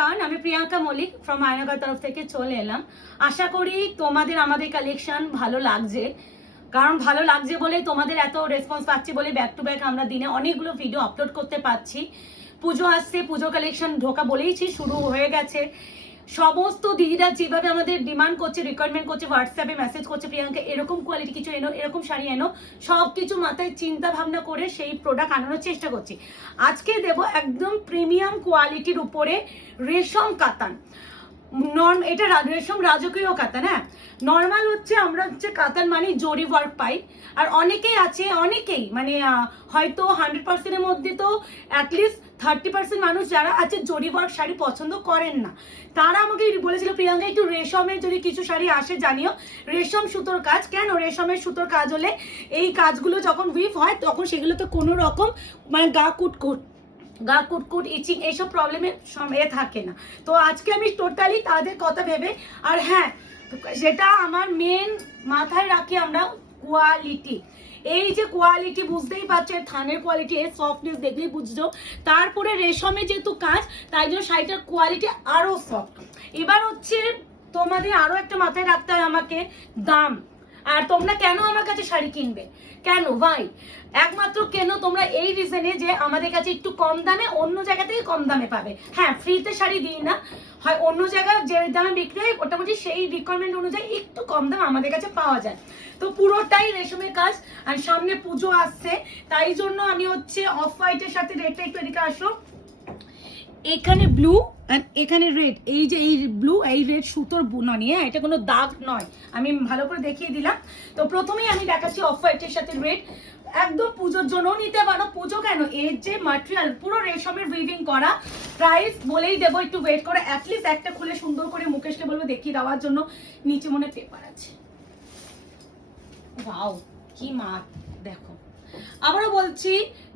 Everyone, আমি Priyanka Mallick from Aynaghor তরফ থেকে চলে এলাম। আশা করি তোমাদের আমাদের কালেকশন ভালো লাগছে, কারণ ভালো লাগছে বলে তোমাদের এত রেসপন্স পাচ্ছি বলে ব্যাক টু ব্যাক আমরা দিনে অনেকগুলো ভিডিও আপলোড করতে পারছি। পুজো আসছে, পুজো কালেকশন ঢোকা বলেইছি, শুরু হয়ে গেছে। সমস্ত দিদিরা যেভাবে আমাদের ডিমান্ড করছে, রিকোয়ারমেন্ট করছে, হোয়াটসঅ্যাপে মেসেজ করছে, প্রিয়াঙ্কা এরকম কোয়ালিটি কিছু এনো, এরকম শাড়ি এনো, সব কিছু মাথায় চিন্তা ভাবনা করে সেই প্রোডাক্ট আনানোর চেষ্টা করছি। আজকে দেব একদম প্রিমিয়াম কোয়ালিটির উপরে রেশম কাতান। এটা রেশম রাজকীয় কাতান। হ্যাঁ, নর্মাল হচ্ছে আমরা হচ্ছে কাতান মানে জরি ওয়ার্ক পাই, আর অনেকেই আছে, অনেকেই মানে হয়তো 100%-এর মধ্যে তো অ্যাটলিস্ট 30% মানুষ যারা আছে জরি ওয়ার্ক শাড়ি পছন্দ করেন না। তারা আমাকে বলেছিল প্রিয়াঙ্কা একটু রেশমের যদি কিছু শাড়ি আসে জানিও। রেশম সুতোর কাজ, কেন রেশমের সুতোর কাজ হলে এই কাজগুলো যখন উইভ হয় তখন সেগুলো তো কোনো রকম মানে গা কুটকুট ইচিং এইসব প্রবলেমের এ থাকে না। তো আজকে আমি টোটালি তাদের কথা ভেবে, আর হ্যাঁ যেটা আমার মেন মাথায় রাখি আমরা, কোয়ালিটি। এই যে কোয়ালিটি বুঝতেই পারছো, এর থানের কোয়ালিটি, এর সফটনেস দেখলেই বুঝছো। তারপরে রেশমে যেহেতু কাজ, তাই জন্য শাড়িটার কোয়ালিটি আরো সফট। এবার হচ্ছে তোমাদের আরো একটা মাথায় রাখতে হয় আমাকে, দাম। আর তোমরা কেন আমার কাছে শাড়ি কিনবে, কেন ভাই? একমাত্র কেন তোমরা এই রিজনে যে আমাদের কাছে একটু কম দামে, অন্য জায়গা থেকে কম দামে পাবে। হ্যাঁ, ফ্রিতে শাড়ি দিই না, হয় অন্য জায়গায় যে দামে বিক্রি হয় মোটামুটি সেই রিকোয়ারমেন্ট অনুযায়ী একটু কম দাম আমাদের কাছে পাওয়া যায়। তো পুরোটাই রেশমের কাজ, আর সামনে পুজো আসছে, তাই জন্য আমি হচ্ছে অফ হোয়াইটের সাথে রেডটা একটু এদিকে আসো, এখানে ব্লু আর এখানে রেড, এই যে এই ব্লু এই রেড সুতোর বুননি। হ্যাঁ, এটা কোনো দাগ নয়, আমি ভালো করে দেখিয়ে দিলাম। তো প্রথমেই আমি দেখাচ্ছি অফ হোয়াইটের সাথে রেড, একদম পুজোর জন্য নিতে পারো। পুজো কেন, এর যে ম্যাটেরিয়াল পুরো রেশমের উইভিং করা। প্রাইস বলেই দেবো, একটু ওয়েট করে, অ্যাটলিস্ট একটা খুলে সুন্দর করে মুকেশকে বলবো দেখিয়ে দেওয়ার জন্য। নিচে মনে পেপার আছে, ওয়াও কি মাছ দেখো। আবারও বলছি,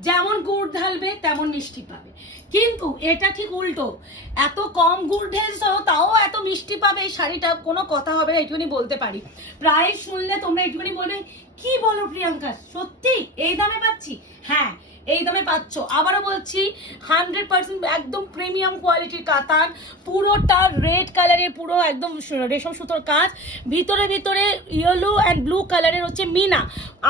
যেমন গুড় ঢালবে তেমন মিষ্টি পাবে, কিন্তু এটা ঠিক উল্টো। এত কম গুড় ঢেলছো তাও এত মিষ্টি পাবে এই শাড়িটা, কোনো কথা হবে না, এইটুকুনি বলতে পারি। প্রাইস শুনলে তোমরা এইটুকুনি বলবে কি বলো প্রিয়াঙ্কা, সত্যি এই দামে পাচ্ছি? হ্যাঁ, এই দামে পাচ্ছ। আবারও বলছি 100% একদম প্রিমিয়াম কোয়ালিটির কাতান, পুরোটা রেড কালারের, পুরো একদম রেশম সুতোর কাজ, ভিতরে ভিতরে ইয়েলো অ্যান্ড ব্লু কালারের হচ্ছে মিনা,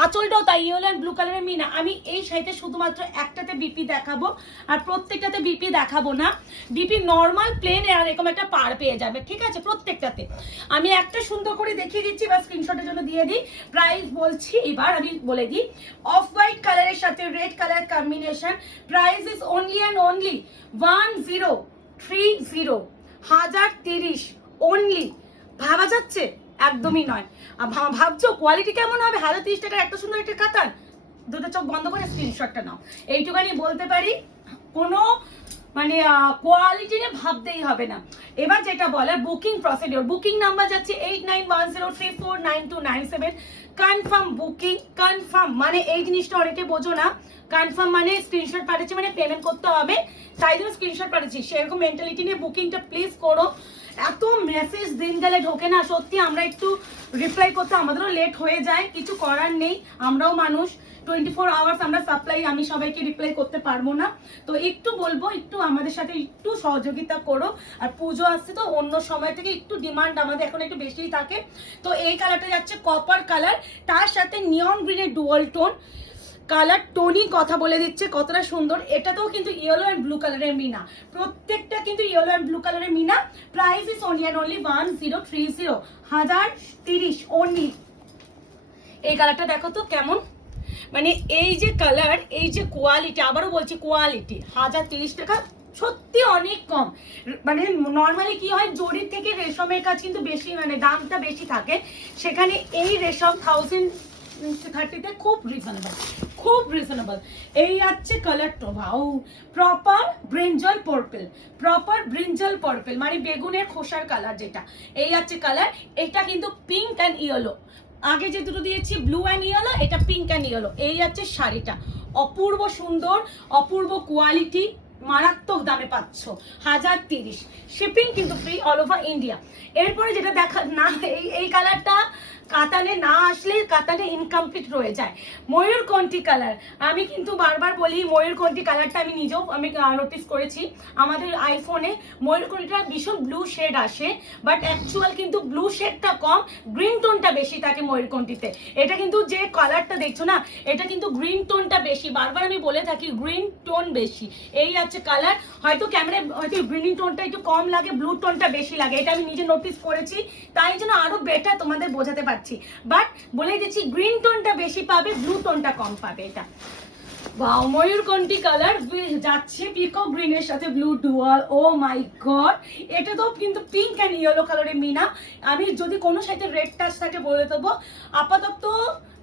আঁচলটাও তাই ইয়েলো অ্যান্ড ব্লু কালারের মিনা। আমি এই শাড়িতে শুধুমাত্র একটাতে বিপি দেখাবো, আর প্রত্যেকটাতে বিপি দেখাবো না। বিপি নর্মাল প্লেন আর এরকম একটা পার পেয়ে যাবে, ঠিক আছে? প্রত্যেকটাতে আমি একটা সুন্দর করে দেখিয়ে দিচ্ছি বা স্ক্রিনশটের জন্য দিয়ে দিই। প্রাইস বলছি, এবার আমি বলে দিই, অফ হোয়াইট কালারের সাথে red colour combination, price is only and only 1030, 1030 only. ভাবা যাচ্ছে? একদমই নয়। ভাবছো কোয়ালিটি কেমন হবে? 1030 টাকার এত সুন্দর একটা কাতান, দুটো চোখ বন্ধ করে স্ক্রিনশটটা নাও। এইটুখানি বলতে পারি, কোনো মানে কোয়ালিটি নিয়ে ভাবতেই হবে না। এবার যেটা বলার, বুকিং প্রসিডিওর, বুকিং নাম্বার যাচ্ছে 8910349297। কনফার্ম বুকিং, কনফার্ম মানে এই জিনিসটা অনেকে বোঝো না। কনফার্ম মানে স্ক্রিনশট পাঠাচ্ছি মানে পেমেন্ট করতে হবে, তাই জন্য স্ক্রিনশট পাঠাচ্ছি। সেরকম মেন্টালিটি নিয়ে বুকিংটা প্লিজ করো। এত মেসেজ দিন গেলে ঢোকে না, সত্যি আমরা একটু রিপ্লাই করতে আমাদেরও লেট হয়ে যায়, কিছু করার নেই, আমরাও মানুষ। 24 আওয়ার্স আমরা সাপ্লাই, আমি সবাইকে রিপ্লাই করতে পারবো না। তো একটু বলবো, একটু আমাদের সাথে একটু সহযোগিতা করো। আর পুজো আসছে তো অন্য সময় থেকে একটু ডিমান্ড আমাদের এখন একটু বেশিই থাকে। তো এই কালারটা যাচ্ছে কপার কালার, তার সাথে নিয়ন গ্রিনের ডুয়াল টোন কালার। টোনি কথা বলে দিচ্ছে কতটা সুন্দর। এটাতেও কিন্তু ইয়েলো অ্যান্ড ব্লু কালারের মিনা, প্রত্যেকটা কিন্তু ইয়েলো অ্যান্ড ব্লু কালারের মিনা। Price is only and only 1030, 1030 only. এই কালারটা দেখো তো কেমন, মানে এই যে কালার, এই যে কোয়ালিটি, আবারও বলছি কোয়ালিটি, 1030 টাকা সত্যি অনেক কম। মানে নর্মালি কি হয়, জরির থেকে রেশমের কাজ কিন্তু বেশি, মানে দামটা বেশি থাকে, সেখানে এই রেশম 1030-তে খুব রিজনেবল, খুব রিজনেবল। এই আছে কালারটা, ভাও proper brinjal purple, proper brinjal purple মানে বেগুনের খোসার কালার যেটা, এই আছে কালার। এটা কিন্তু পিঙ্ক অ্যান্ড ইয়েলো, আগে যে দুটো দিয়েছি ব্লু অ্যান্ড ইয়েলো, এটা পিঙ্ক অ্যান্ড ইয়েলো। এই আছে শাড়িটা, অপূর্ব সুন্দর, অপূর্ব কোয়ালিটি, মারাত্মক দামে পাচ্ছ 1030, শিপিং কিন্তু ফ্রি অল ওভার ইন্ডিয়া। এরপরে যেটা দেখা না, এই কালারটা কাতানে না আসলে কাতানে ইনকমপ্লিট রয়ে যায়, ময়ূরকণ্ঠী কালার। আমি কিন্তু বারবার বলি ময়ূরকণ্ঠী কালারটা আমি নিজেও নোটিস করেছি আমাদের আইফোনে ময়ূরকণ্ঠীটা ভীষণ ব্লু শেড আসে, বাট অ্যাকচুয়াল কিন্তু ব্লু শেডটা কম, গ্রিন টোনটা বেশি থাকে ময়ূরকণ্ঠীতে। এটা কিন্তু যে কালারটা দেখছো না, এটা কিন্তু গ্রিন টোনটা বেশি, বারবার আমি বলে থাকি গ্রিন টোন বেশি। এই আছে কালার, হয়তো ক্যামেরায় হয়তো গ্রিন টোনটা একটু কম লাগে, ব্লু টোনটা বেশি লাগে, এটা আমি নিজে নোটিস করেছি, তাই জন্য আরো বেটার তোমাদের বোঝাতে পারছি। বাট বলে দিচ্ছি গ্রিন টোনটা বেশি পাবে, ব্লু টোনটা কম পাবে। এটা ওয়াও, ময়ূরকণ্ঠী কালার যাচ্ছে পিকক গ্রিনের সাথে blue dual. O my god, এটা তো কিন্তু পিঙ্ক এন্ড ইয়েলো কালারের মিনা। আমি যদি কোনো সাইডে রেড টাচ থাকে বলে দেবো, আপাতত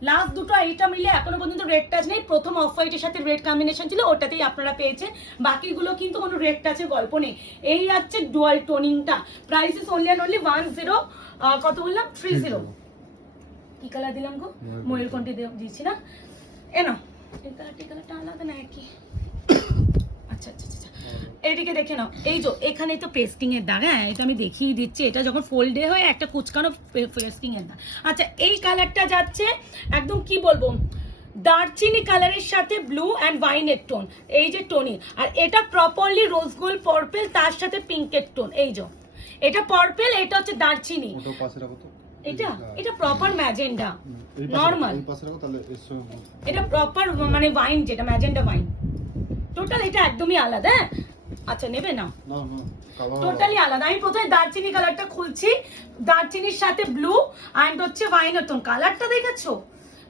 লাস্ট দুটো আইটেম মিলে এখনো পর্যন্ত রেড টাচ নেই। প্রথম অফ হোয়াইটের সাথে রেড কম্বিনেশন ছিল, ওটাতেই আপনারা পেয়েছেন, বাকিগুলো কিন্তু কোনো রেড টাচের গল্প নেই। এই আছে ডুয়াল টোনিংটা, price is only and only 10 কত বললাম 30। কি কালার দিলাম গো, ময়ূরকণ্ঠী দিয়েছি না, এনো এই কালারটা আলাদা না কি? আচ্ছা আচ্ছা আচ্ছা, এইদিকে দেখে নাও, এই যে এখানে তো পেস্টিং এর দাগ, হ্যাঁ এটা আমি দেখিয়ে দিচ্ছি, এটা যখন ফোল্ডে হয় একটা কুচকানো পেস্টিং এর দাগ। আচ্ছা, এই কালারটা যাচ্ছে একদম কি বলবো, দারচিনি কালারের সাথে ব্লু অ্যান্ড ওয়াইনের টোন, এই যে টোনি, আর এটা প্রপারলি রোজ গোল্ড পার্পল তার সাথে পিঙ্কের টোন। এই যে এটা পার্পল, এটা হচ্ছে দারচিনি, এটা প্রপার ম্যাজেন্ডা নরমাল, এটা প্রপার মানে ওয়াইন, যেটা ম্যাজেন্ডা ওয়াইন টোটাল, এটা একদমই আলাদা। আচ্ছা নেবে না, টোটালি আলাদা। আমি প্রথমে দারচিনি কালারটা খুলছি, দারচিনির সাথে ব্লু অ্যান্ড হচ্ছে ওয়াইনের টোন, কালারটা দেখেছো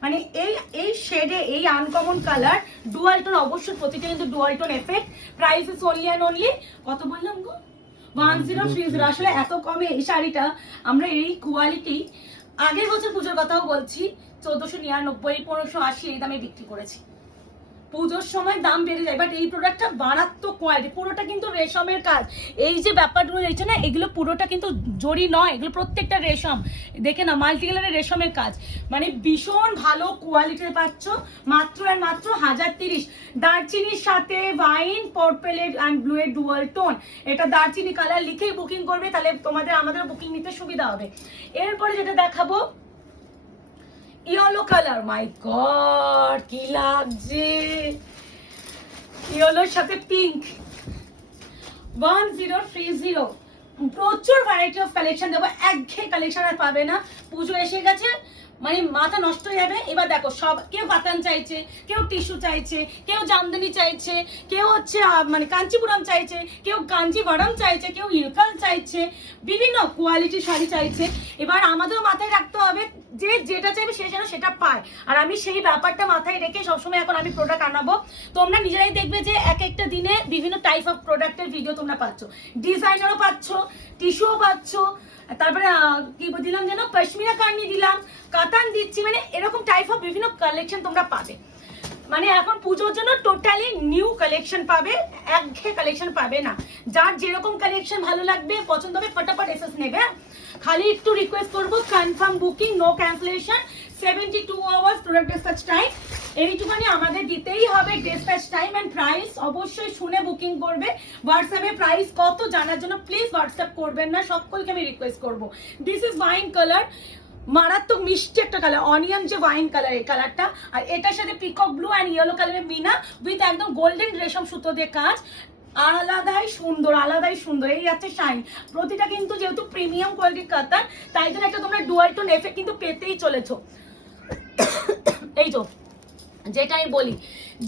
মানে এই শেডে এই আনকমন কালার, ডুয়াল টোন অবশ্যই, প্রতিটা কিন্তু dual tone effect. Price is only and only কত বললাম গো, 1030। আসলে এত কমে এই শাড়িটা আমরা এই কোয়ালিটি আগের বছর পুজোর কথাও বলছি 1499 1580 এই দামে বিক্রি করেছি। পুজোর সময় দাম বেড়ে যায়, বাট এই প্রোডাক্টটা মারাত্মক কোয়ালিটি, পুরোটা কিন্তু রেশমের কাজ। এই যে ব্যাপারগুলো দেখছে না, এগুলো পুরোটা কিন্তু জরি নয়, এগুলো প্রত্যেকটা রেশম, দেখে না মাল্টি কালারের রেশমের কাজ, মানে ভীষণ ভালো কোয়ালিটির পাচ্ছ মাত্র আর মাত্র 1030। দারচিনির সাথে ওয়াইন পার্পেলের অ্যান্ড ব্লু এর ডুয়াল টোন, এটা দারচিনি কালার লিখেই বুকিং করবে, তাহলে আমাদের বুকিং নিতে সুবিধা হবে। এরপরে যেটা দেখাবো ইয়েলো কালার, মাই গড কি লাগছে, ইয়েলোর সাথে পিঙ্ক, 1030। প্রচুর ভ্যারাইটি অফ কালেকশন দেবো, একঘেয়ে কালেকশন আর পাবে না। পুজো এসে গেছে, মানে মাথা নষ্ট হয়ে যাবে। এবার দেখো সব, কেউ কাতান চাইছে, কেউ টিস্যু চাইছে, কেউ জামদানি চাইছে, কেউ হচ্ছে মানে কাঞ্চিপুরম চাইছে, কেউ কাঞ্জিভারম চাইছে, কেউ ইলকাল চাইছে, বিভিন্ন কোয়ালিটির শাড়ি চাইছে। এবার আমাদেরও মাথায় রাখতে হবে যে যেটা চাইবে সে যেন সেটা পায়, আর আমি সেই ব্যাপারটা মাথায় রেখে সবসময় এখন আমি প্রোডাক্ট আনাবো। তোমরা নিজেরাই দেখবে যে এক একটা দিনে বিভিন্ন টাইপ অফ প্রোডাক্টের ভিডিও তোমরা পাচ্ছ, ডিজাইনারও পাচ্ছ, টিস্যুও পাচ্ছ, তারপরে কি দিলাম যেন পশমিনা কার্নি দিলাম, কাতান দিচ্ছি, মানে এরকম টাইপ অফ বিভিন্ন কালেকশন তোমরা পাবে। মানে এখন পুজোর জন্য টোটালি নিউ কালেকশন পাবে, একঘেয়ে কালেকশন পাবে না। যার যেরকম কালেকশন ভালো লাগবে পছন্দ হবে ফটাফট এসএস নেবে। খালি একটু রিকোয়েস্ট করবো, confirm booking, no cancellation, 72 hours product dispatch time, এইটুখানি আমাদের দিতেই হবে ডিসপ্যাচ টাইম অ্যান্ড প্রাইস। অবশ্যই শুনে বুকিং করবে। হোয়াটসঅ্যাপে প্রাইস কত জানার জন্য প্লিজ হোয়াটসঅ্যাপ করবেন না, সকলকে আমি রিকোয়েস্ট করবো। দিস ইজ ওয়াইন কালার, মারাত্মক মিষ্টি একটা কালার, অনিয়ন যে ওয়াইন কালার এই কালারটা, আর এটার সাথে পিকক ব্লু অ্যান্ড ইয়েলো কালারের মিনা উইথ একদম গোল্ডেন রেশম সুতো দিয়ে কাজ, আলাদাই সুন্দর, আলাদাই সুন্দর। এই আছে শাইন, প্রতিটা কিন্তু যেহেতু প্রিমিয়াম কোয়ালিটির কাতান, তাই জন্য একটা তোমরা ডুয়াল টোন এফেক্ট কিন্তু পেতেই চলেছো। এই তো যেটা আমি বলি,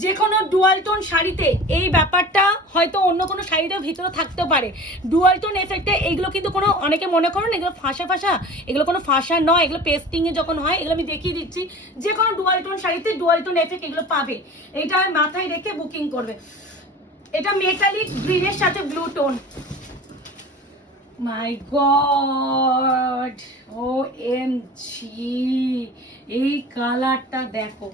যে কোনো ডুয়াল টোন শাড়িতে এই ব্যাপারটা হয়তো অন্য কোনো শাড়িতেও ভিতরে থাকতে পারে, ডুয়াল টোন এফেক্টে এইগুলো কিন্তু কোনো, অনেকে মনে করেন এগুলো ফাঁসা, এগুলো কোনো ফাঁসা নয়, এগুলো পেস্টিংয়ে যখন হয়, এগুলো আমি দেখিয়ে দিচ্ছি, যে কোনো ডুয়াল টোন শাড়িতে ডুয়াল টোন এফেক্ট এগুলো পাবে, এটা মাথায় রেখে বুকিং করবে। এটা মেটালিক গ্রিনের সাথে ব্লু টোন, মাই গড OMG, এই কালারটা দেখো,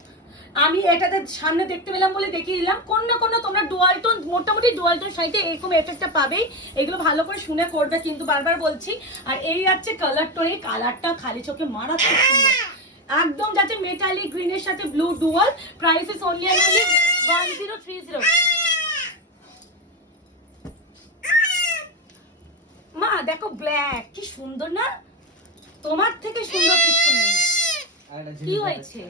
আমি এটাতে সামনে দেখতে পেলাম বলে দেখিয়ে দিলাম। কোন না কোন তোমরা ডুয়াল টোন, মোটামুটি ডুয়াল টোন শাড়িতে এরকম এফেক্টটা পাবেই, এগুলো ভালো করে শুনে করবে কিন্তু, বারবার বলছি। আর এই আছে কালার টোন, এই কালারটা খালি চোখে মারাত্মক সুন্দর, একদম যাচ্ছে মেটালিক গ্রিনের সাথে blue dual, price is only and only 1030। দেখো ব্ল্যাক, কি সুন্দর না? তোমার থেকে সুন্দর কিছু নেই। কি হয়েছে?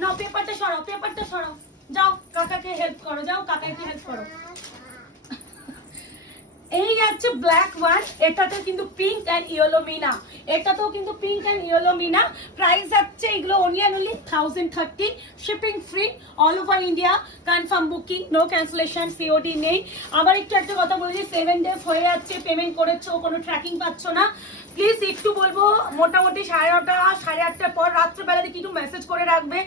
নাও পেপারটা সরাও, পেপারটা সরাও, যাও কাকাকে হেল্প করো, যাও কাকাকে হেল্প করো। এই আছে ব্ল্যাক ওয়ান, এটাতে কিন্তু পিঙ্ক এন্ড ইয়েলো মিনা, এটাতেও কিন্তু পিঙ্ক এন্ড ইয়েলো মিনা। প্রাইস আছে এগুলো only 1030, shipping free all over India, confirm booking, no cancellation, COD নেই। আবার একটু একটা কথা বলছি, 7 days হয়ে যাচ্ছে, পেমেন্ট করেছো, কোনো ট্র্যাকিং পাচ্ছ না, প্লিজ একটু বলবো মোটামুটি 9:30 8:30 পর রাত্রেবেলা দিকে একটু মেসেজ করে রাখবে।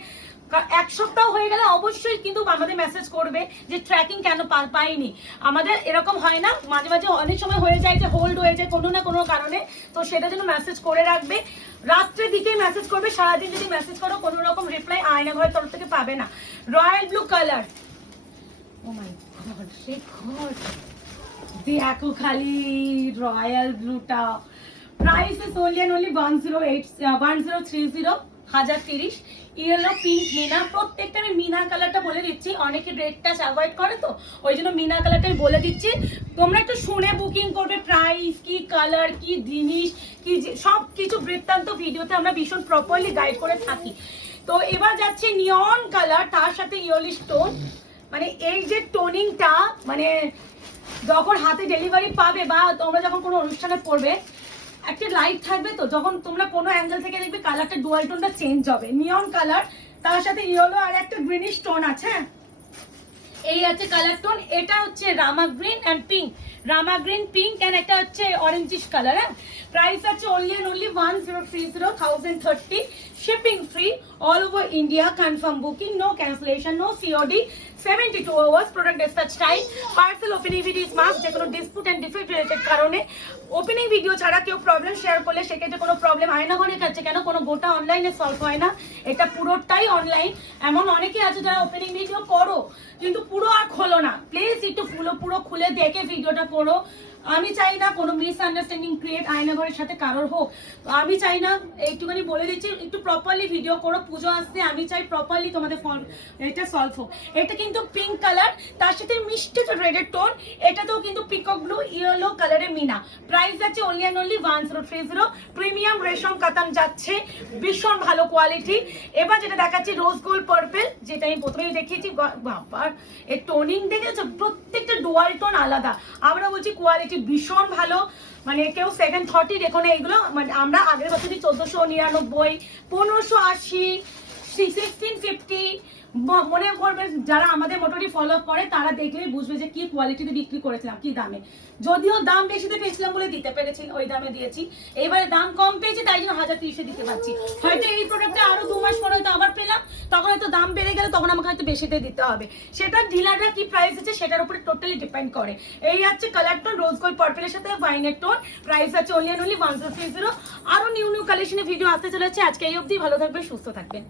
এক সপ্তাহ হয়ে গেলে অবশ্যই কিন্তু আমাদের মেসেজ করবে যে ট্র্যাকিং কেন পাইনি। আমাদের এরকম হয় না, মাঝে মাঝে অনেক সময় হয়ে যায় যে হোল্ড হয়ে যায় কোনো না কোনো কারণে, তো সেটা জন্য মেসেজ করে রাখবে। রাত্রের দিকে মেসেজ করবে, সারাদিন যদি মেসেজ করো কোনো রকম রিপ্লাই আয়নাঘরের তরফ থেকে পাবে না। Royal blue colour, oh my god সে গড, দেখো খালি রয়্যাল ব্লুটা। Price is only 1030, 1030। Yellow pink মিনা, প্রত্যেকটা আমি মিনা কালারটা বলে দিচ্ছি, অনেকে রেডটা অ্যাভয়েড করে তো ওই জন্য মিনা কালারটাই বলে দিচ্ছি। তোমরা একটু শুনে বুকিং করবে, প্রাইস কি, কালার কি, জিনিস কি, সব কিছু বৃত্তান্ত ভিডিওতে আমরা ভীষণ প্রপারলি গাইড করে থাকি। তো এবার যাচ্ছে নিয়ন কালার, তার সাথে ইয়েলিশ টোন, মানে এই যে টোনিংটা, মানে যখন হাতে ডেলিভারি পাবে বা তোমরা যখন কোনো অনুষ্ঠানে পড়বে, একটা লাইট থাকবে তো যখন তোমরা কোনো অ্যাঙ্গেল থেকে দেখবে কালারটা ডুয়াল টোনটা চেঞ্জ হবে। নিয়ন কালার, তার সাথে ইয়েলো আর একটা গ্রিনিশ টোন আছে। এই আছে কালার টোন, এটা হচ্ছে rama green and pink, rama green pink and একটা হচ্ছে অরেঞ্জিশ কালার। হ্যাঁ, প্রাইস আছে only 1030, 1030, shipping free all over India, confirm booking, no cancellation, no COD, 72 hours product dispatch time. Parcel opening video must, যে কোনো dispute and defect related কারণে opening video ছাড়া কেউ problem share করলে সেক্ষেত্রে কোনো প্রবলেম আয়নাঘরের কাছে কেন কোনো গোটা অনলাইনে সলভ হয় না, এটা পুরোটাই অনলাইন। এমন অনেকে আছে যারা ওপেনিং ভিডিও করো কিন্তু পুরো আর খোলো না, প্লিজ একটু পুরো খুলে দেখে ভিডিওটা করো। আমি চাই না কোনো মিসআন্ডারস্ট্যান্ডিং ক্রিয়েট আয়নাঘরের সাথে কারোর হোক, তো আমি চাই না, একটুখানি বলে দিচ্ছি একটু প্রপারলি ভিডিও করো। পুজো আসছে, আমি চাই প্রপারলি তোমাদের এটা সলভ হোক। এটা কিন্তু পিঙ্ক কালার, তার সাথে মিষ্টি রেডের টোন, এটাতেও কিন্তু পিকক ব্লু ইয়েলো কালারের মিনা। প্রাইস আছে only 1030, প্রিমিয়াম রেশম কাতান যাচ্ছে, ভীষণ ভালো কোয়ালিটি। এবার যেটা দেখাচ্ছি রোজ গোল্ড পার্পল, যেটা আমি প্রথমেই দেখিয়েছি, বাবার এর টোনিং দেখেছো, প্রত্যেকটা ডুয়াল টোন আলাদা। আমরা বলছি কোয়ালিটি ভীষণ ভালো, মানে কেউ 730 দেখো না, এগুলো মানে আমরা আগের বছরই 1499, 1580, 1650 মনে করবে। যারা আমাদের মোটামুটি ফলো করে তারা দেখলেই বুঝবে যে কি কোয়ালিটিতে বিক্রি করেছিলাম, কি দামে। যদিও দাম বেশিতে পেয়েছিলাম বলে দিতে পেরেছি, ওই দামে দিয়েছি। এবারে দাম কম পেয়েছি তাই জন্য 1030 দিতে পারছি। হয়তো এই প্রোডাক্টটা আরো 2 মাস পরে হয়তো আবার পেলাম, তখন হয়তো দাম বেড়ে গেলে তখন আমাকে হয়তো বেশিতে দিতে হবে। সেটা ডিলাররা কি প্রাইস আছে সেটার উপরে টোটালি ডিপেন্ড করে। এই হচ্ছে কালার টোন রোজ গোল্ড পার্পলের সাথে ওয়াইনের টোন, প্রাইস আছে only 1030। আরো নিউ কালেকশনের ভিডিও আসতে চলেছে। আজকে এই অবধি, ভালো থাকবে, সুস্থ থাকবেন।